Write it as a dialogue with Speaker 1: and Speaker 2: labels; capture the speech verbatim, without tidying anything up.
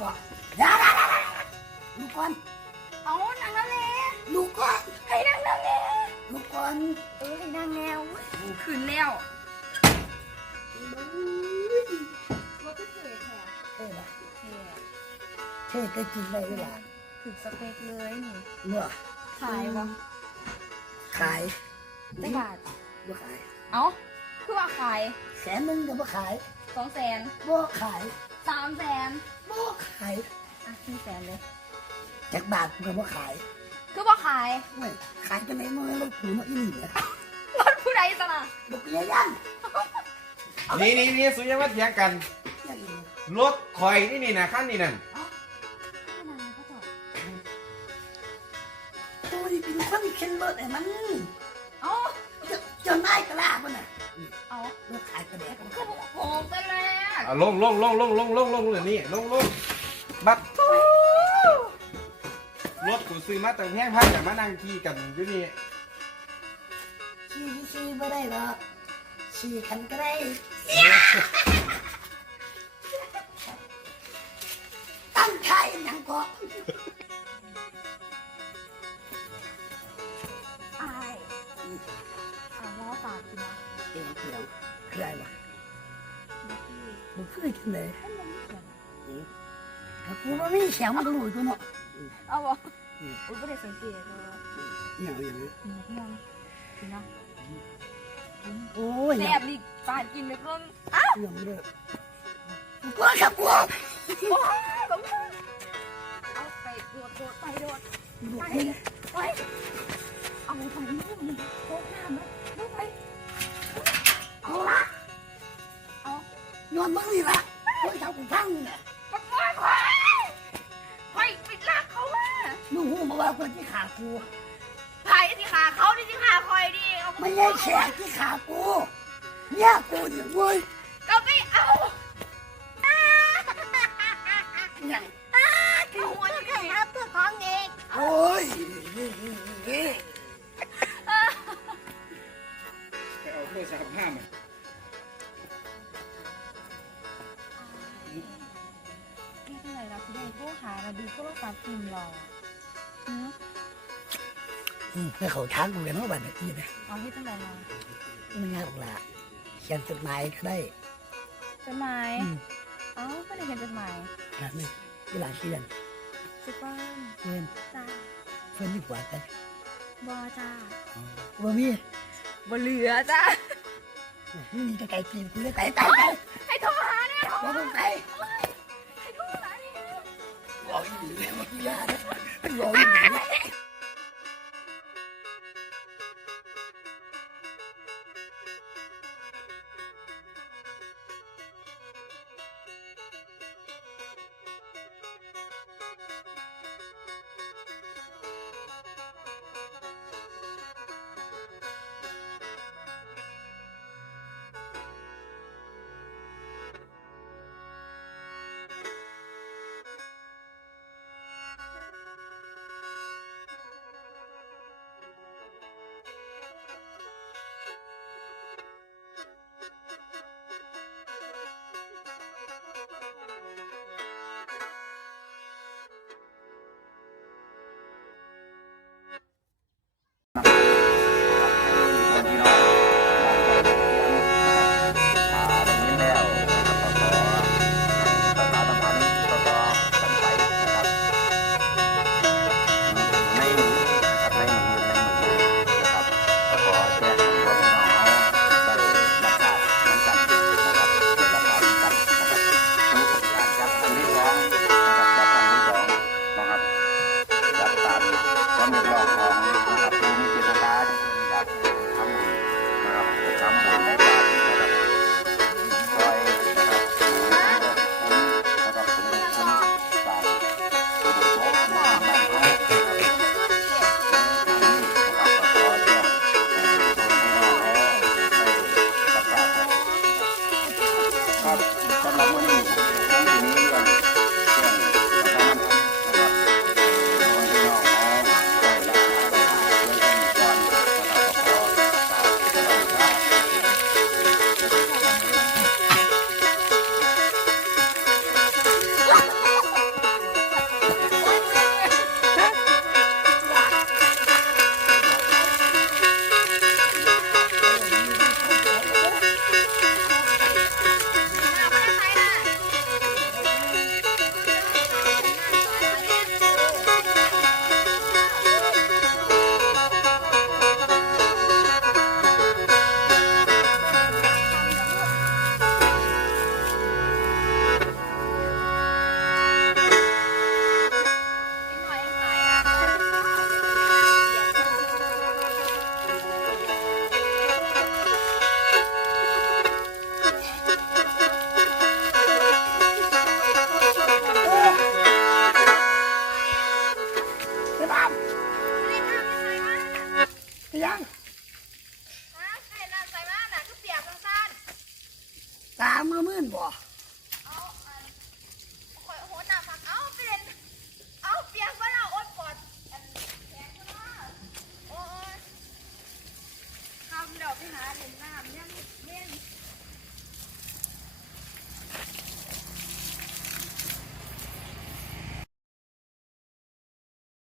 Speaker 1: บ่อย่าอย่าอย่าลูกก่อน
Speaker 2: เอานางนั่นแหละ
Speaker 1: ลูกก่อน
Speaker 2: ให้นางนั่นแหละ
Speaker 1: ลูกก่อน
Speaker 2: เออให้นางแนวขืนแล้วรถจะเท่แท้
Speaker 1: เท่ละ
Speaker 2: เท่
Speaker 1: เท่ก็กินได้ด้วยล่ะ
Speaker 2: ถึงสเปคเลยนี่
Speaker 1: เมื่อ
Speaker 2: ขายวะ
Speaker 1: ขาย
Speaker 2: ได้บาท
Speaker 1: บ่ขาย
Speaker 2: เอ้าคือว่าขาย
Speaker 1: แสนหนึ่งก็บ่ขาย
Speaker 2: สองแสน
Speaker 1: บ่ขาย
Speaker 2: สามแสน
Speaker 1: บ่ขาย
Speaker 2: อ่ะสี่แสนเลย
Speaker 1: จากบาทก็บ่ขาย
Speaker 2: คือว่าขาย
Speaker 1: ไม่ขายจะไหนมึงรถหนูมาอีนี่เนี่ย
Speaker 2: รถผู้ใดสนะ
Speaker 1: บ่เปียยัน
Speaker 3: นี่นี่นี่สุยามาเถียงกัน
Speaker 1: ยังอีก
Speaker 3: รถคอยนี่นี่นะขั้นนี่นั่น
Speaker 2: เอ้าให้นางเขาจอด
Speaker 1: ตัวนี้เป็นคนเข็นรถไอ้มัน
Speaker 2: เอ้า
Speaker 1: จะจะนายกระลาบ่น่ะ
Speaker 2: เอา
Speaker 1: รถขายกระแดกมัน
Speaker 2: คือโหงไปแล้ว
Speaker 3: อ่ะลงลงลงลงลงลงลงเลยนี่ลงลงบัดรถกูซื้อมาตั้งแพงพันแต่มานั่งขี่กันอยู่นี่
Speaker 1: ชี้ชี้บ่ได้หรอกชี้กันก็ได้ตั้งใจหยังก็
Speaker 2: อายอ่าล้อปากกินนะ
Speaker 1: เองเกี่ยวคืออะไรวะ
Speaker 2: เมื่อกี้
Speaker 1: บ่คือจังได๋
Speaker 2: ให้มันไม่เขียน
Speaker 1: ถ้ากูบ่มีเสียงมันก็รู้ตัวเนาะ
Speaker 2: เอาบ่อุ้ยไม่ได้สังเกตเลย
Speaker 1: อหย่างอย่างนี้
Speaker 2: อืมเพียงกินนะ
Speaker 1: โอ้ย
Speaker 2: แซ่บดิปาดกินไปเพิ่มอ้าว
Speaker 1: ยังไม่ได้กูขับกู
Speaker 2: ว้าวกับมึงเอาไปโดดโดดไปโดดไปไปเอาไปนู่นนี่โคกน้ำนะดูไป
Speaker 1: เอาละ
Speaker 2: เอา
Speaker 1: นอนมึงนี่ละกูขับกูพังนี่แหละ
Speaker 2: ปัดว่าควายไปปิดลากเขามา
Speaker 1: มึงหูมาว่าคนที่ขากู
Speaker 2: พายที่ขาเขาที่ที่ขาคอยดิเอา
Speaker 1: ไม่ใช่แขกที่ขากูเนี่ยกูเนี่ยเว้ย
Speaker 2: ก็ไม่เอา
Speaker 1: เนี่ย
Speaker 2: เอาหัวที่ไหนครับเพื่อของเอง
Speaker 1: โอ้ย
Speaker 4: ไปเอาโทรศัพท์ห้ามอ่ะ
Speaker 2: นี่คืออะไรล่ะคุณยายโทรหาเราดูโทรศัพท์พิมพ์รอหืม
Speaker 1: อืมให้เขาทางกูเลยเนาะบัดนี้เนี่ย
Speaker 2: เอาที่ตั้งแต่มา
Speaker 1: มันง่ายกว่าเขียนจดหมายก็ได้
Speaker 2: จดหมาย
Speaker 1: อืม
Speaker 2: เอ้าไม่ได้เขียนจดหมาย
Speaker 1: แบบนี้เวลาเขียน
Speaker 2: ซุปเปอร์
Speaker 1: เพื่อน
Speaker 2: จ้า
Speaker 1: เพื่อนที่หัวกัน
Speaker 2: บอจ้า
Speaker 1: ว่ามี
Speaker 2: บเหลือจ้า
Speaker 1: มีแต่ไก่กินกูเลยไก่ไก่ไก่
Speaker 2: ให้โทรหาเนี่ยโทร
Speaker 1: ว่าต้องไก่
Speaker 2: ให้โทรหาเนี่ย
Speaker 1: บอกอีหลีเลยว่าพี่ยาเนี่ยมันบอกอีหลีเลยตามือมื่นบ่
Speaker 2: เอาอันคอยโหหน้าผักเอาไปเล่นเอาเปียกว่าเราอดปอดอันแข็งก็ว่าโอ้ยทำเดี๋ยวไปหาเล่นน้ำยังเล่น